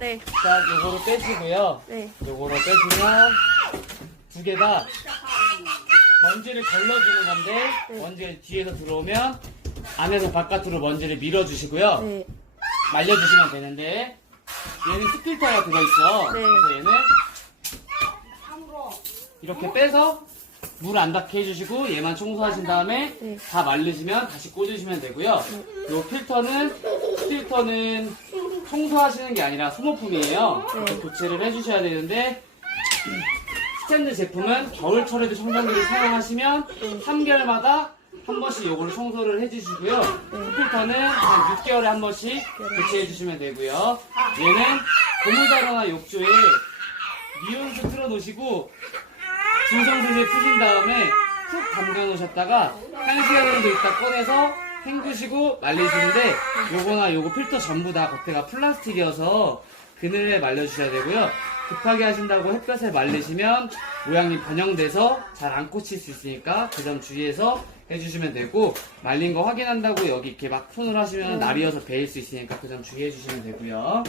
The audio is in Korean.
네. 자, 요거를 빼시고요. 네. 요거를 빼시면 두개다 먼지를 걸러주는 건데 네. 먼지가 뒤에서 들어오면 안에서 바깥으로 먼지를 밀어주시고요. 네. 말려주시면 되는데 얘는 스필터가 들어있어. 네. 그래서 얘는 이렇게 빼서 물 안 닿게 해주시고 얘만 청소하신 다음에 네. 다 말르시면 다시 꽂으시면 되고요. 요 필터는 필터는 청소하시는 게 아니라 소모품이에요. 네. 이렇게 교체를 해주셔야 되는데 스탠드 제품은 겨울철에도 청소기를 사용하시면 3개월마다 한 번씩 요거를 청소를 해주시고요. 그 필터는 한 6개월에 한 번씩 교체해 주시면 되고요. 얘는 고무자루나 욕조에 미온수 틀어 놓으시고 진성세제 푸신 다음에 푹 담가 놓으셨다가 1시간 정도 있다 꺼내서 헹구시고 말리시는데 요거나 요거 필터 전부 다 겉에가 플라스틱이어서 그늘에 말려주셔야 되고요. 급하게 하신다고 햇볕에 말리시면 모양이 변형돼서 잘 안 꽂힐 수 있으니까 그 점 주의해서 해주시면 되고 말린 거 확인한다고 여기 이렇게 막 손을 하시면 날이어서 베일 수 있으니까 그 점 주의해 주시면 되고요.